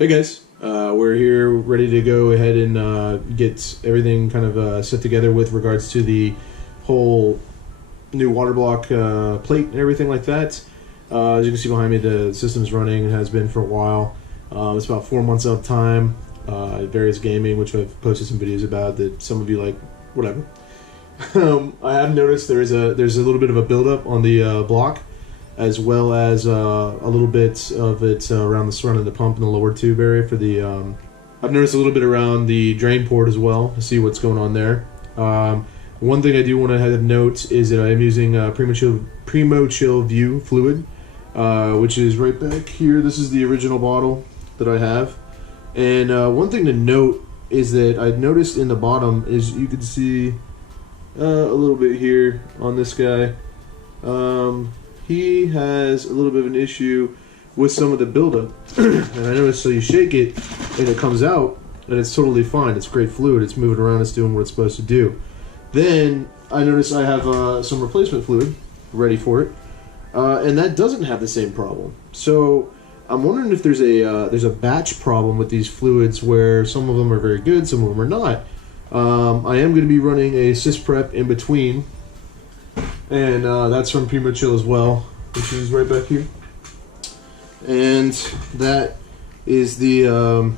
Hey guys, we're here ready to go ahead and get everything kind of set together with regards to the whole new water block plate and everything like that. As you can see behind me, the system's running and has been for a while. It's about 4 months of time. Various gaming, which I've posted some videos about that some of you like, whatever. I have noticed there's a little bit of a buildup on the block, as well as a little bit of it around the front of the pump in the lower tube area for the... I've noticed a little bit around the drain port as well, to see what's going on there. One thing I do want to note is that I am using Primochill Vue fluid, which is right back here. This is the original bottle that I have. And one thing to note is that I noticed in the bottom is you can see a little bit here on this guy. He has a little bit of an issue with some of the buildup. And I noticed, so you shake it and it comes out and it's totally fine. It's great fluid. It's moving around. It's doing what it's supposed to do. Then I noticed I have some replacement fluid ready for it. And that doesn't have the same problem. So I'm wondering if there's a batch problem with these fluids where some of them are very good, some of them are not. I am going to be running a sysprep in between. And that's from Primochill as well, which is right back here. And that is the,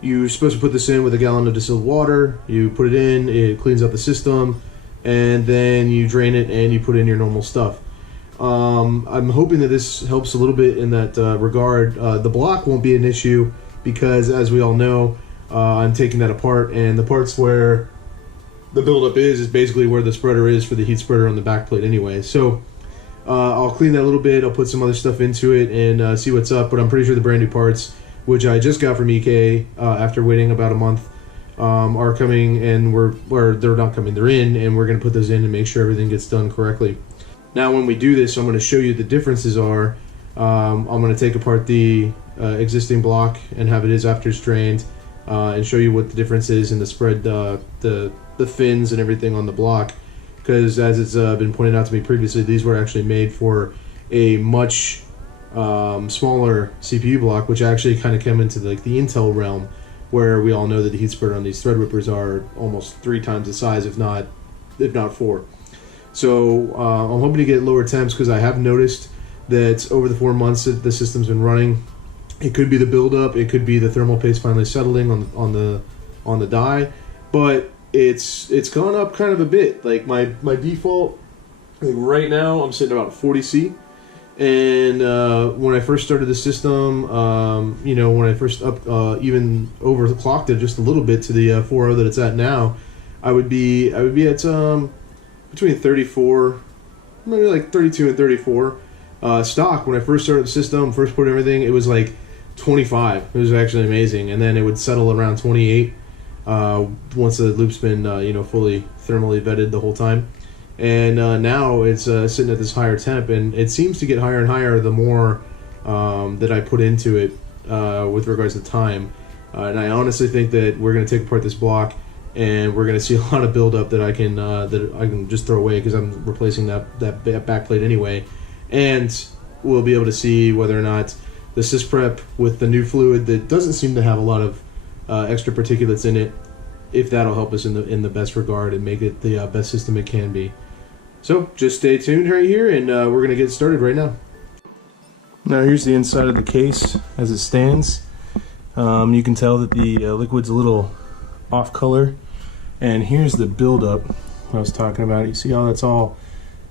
you're supposed to put this in with a gallon of distilled water. You put it in, it cleans up the system, and then you drain it and you put in your normal stuff. I'm hoping that this helps a little bit in that regard. The block won't be an issue because, as we all know, I'm taking that apart, and the parts where the buildup is basically where the spreader is for the heat spreader on the back plate anyway. So I'll clean that a little bit. I'll put some other stuff into it and see what's up. But I'm pretty sure the brand new parts, which I just got from EVGA after waiting about a month, are coming, and they're not coming. They're in, and we're going to put those in and make sure everything gets done correctly. Now, when we do this, I'm going to show you the differences are. I'm going to take apart the existing block and have it as after it's drained, and show you what the difference is in the spread, the fins and everything on the block, because as it's been pointed out to me previously, these were actually made for a much smaller CPU block, which actually kind of came into the Intel realm, where we all know that the heat spreader on these Threadrippers are almost 3 times the size, if not 4. So I'm hoping to get lower temps, because I have noticed that over the 4 months that the system's been running, it could be the buildup, it could be the thermal paste finally settling on the die, but it's gone up kind of a bit. Like my default, like right now I'm sitting about 40C, and when I first started the system, you know, when I first even overclocked it just a little bit to the 4.0 that it's at now, I would be at between 34, maybe like 32 and 34 stock. When I first started the system, first put everything, it was like 25. It was actually amazing, and then it would settle around 28 once the loop's been you know, fully thermally vetted the whole time. And now it's sitting at this higher temp, and it seems to get higher and higher the more that I put into it with regards to time. And I honestly think that we're going to take apart this block, and we're going to see a lot of buildup that I can just throw away, because I'm replacing that back plate anyway. And we'll be able to see whether or not the sysprep with the new fluid that doesn't seem to have a lot of extra particulates in it, if that'll help us in the best regard and make it the best system it can be. So just stay tuned right here, and we're going to get started right now. Now here's the inside of the case as it stands. You can tell that the liquid's a little off color, and here's the buildup I was talking about. You see how that's all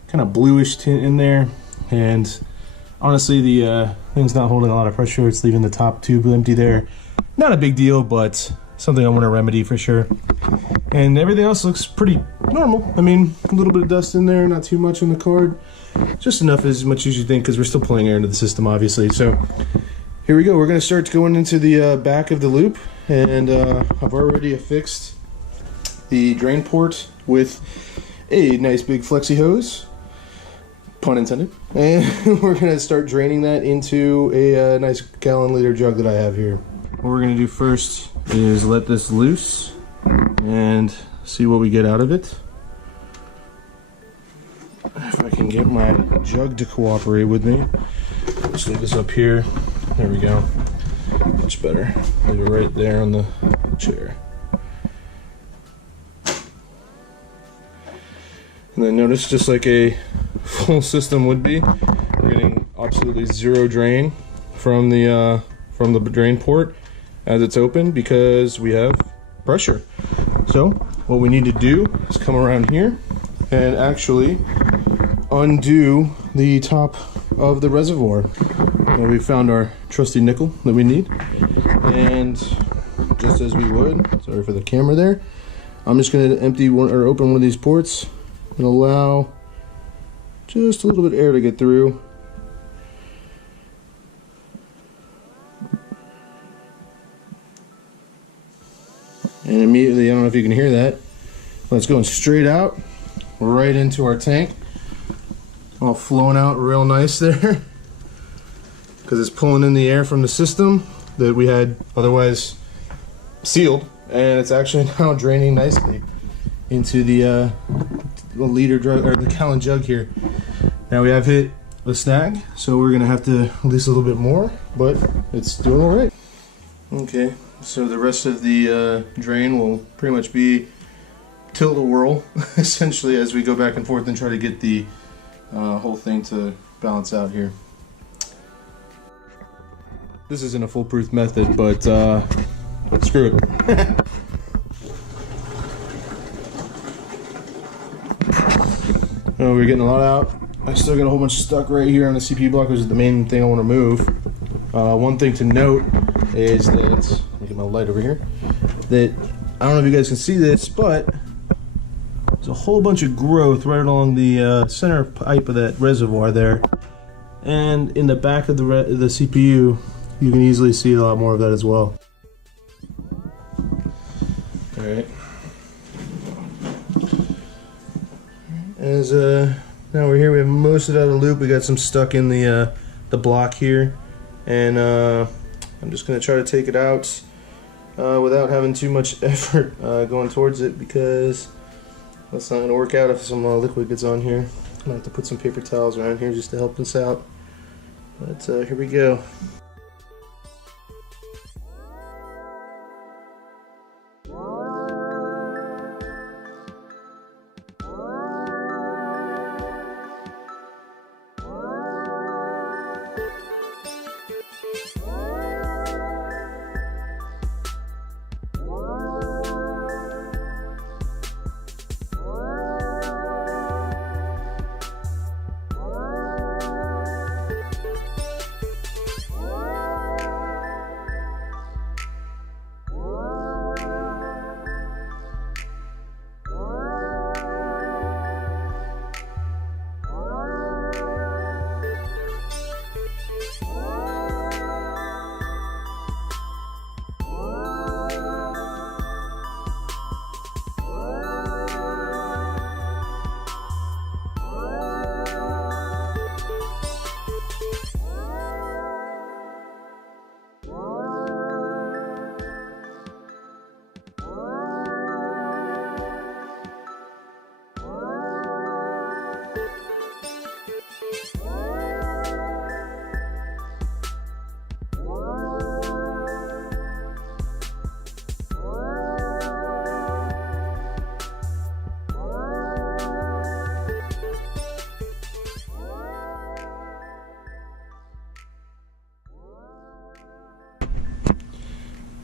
kind of bluish tint in there, and honestly the thing's not holding a lot of pressure. It's leaving the top tube empty there. Not a big deal, but something I want to remedy for sure. And everything else looks pretty normal. I mean, a little bit of dust in there, not too much on the card. Just enough, as much as you think, because we're still pulling air into the system, obviously. So here we go. We're going to start going into the back of the loop, and I've already affixed the drain port with a nice big flexi hose, pun intended. And we're going to start draining that into a nice gallon-liter jug that I have here. What we're going to do first is let this loose and see what we get out of it. If I can get my jug to cooperate with me. Just leave this up here. There we go. much better. Leave it right there on the chair. And then notice, just like a full system would be, we're getting absolutely zero drain from the drain port as it's open because we have pressure. So what we need to do is come around here and actually undo the top of the reservoir. And we found our trusty nickel that we need, and just as we would, sorry for the camera there, I'm just going to empty one or open one of these ports and allow just a little bit of air to get through. And immediately, I don't know if you can hear that, but it's going straight out, right into our tank. All flowing out real nice there, because it's pulling in the air from the system that we had otherwise sealed, and it's actually now draining nicely into the liter jug, or the gallon jug here. Now we have hit a snag, so we're gonna have to release a little bit more, but it's doing all right. Okay, so the rest of the drain will pretty much be tilt-a-whirl essentially as we go back and forth and try to get the whole thing to balance out here. This isn't a foolproof method, but screw it. Oh, we're getting a lot out. I still got a whole bunch stuck right here on the CPU block, which is the main thing I want to move. One thing to note is that, let me get my light over here, that I don't know if you guys can see this, but there's a whole bunch of growth right along the center pipe of that reservoir there, and in the back of the CPU you can easily see a lot more of that as well. Alright. As now we're here, we have most of it out of the loop. We got some stuck in the block here, and I'm just going to try to take it out without having too much effort going towards it, because that's not going to work out if some liquid gets on here. I might have to put some paper towels around here just to help us out. But here we go.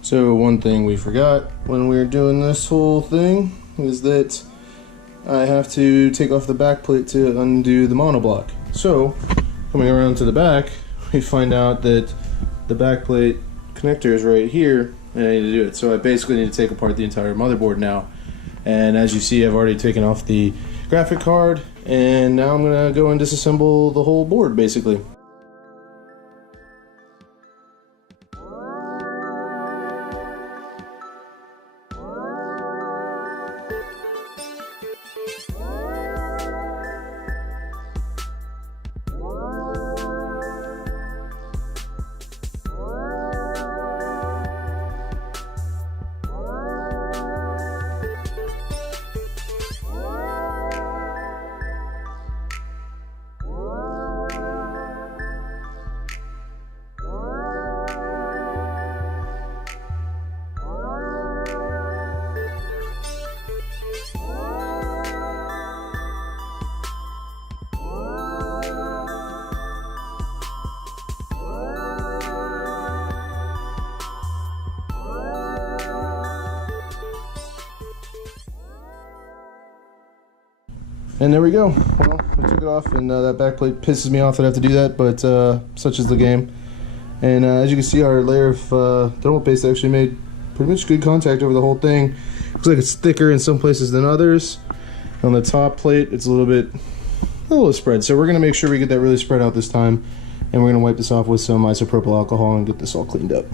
So one thing we forgot when we were doing this whole thing is that I have to take off the back plate to undo the monoblock. So coming around to the back, we find out that the back plate connector is right here, and I need to do it. So I basically need to take apart the entire motherboard now. And as you see, I've already taken off the graphic card, and now I'm gonna go and disassemble the whole board basically. And there we go. Well, I took it off, and that backplate pisses me off that I have to do that, but such is the game. And as you can see, our layer of thermal paste actually made pretty much good contact over the whole thing. Looks like it's thicker in some places than others. On the top plate, it's a little spread. So we're going to make sure we get that really spread out this time. And we're going to wipe this off with some isopropyl alcohol and get this all cleaned up.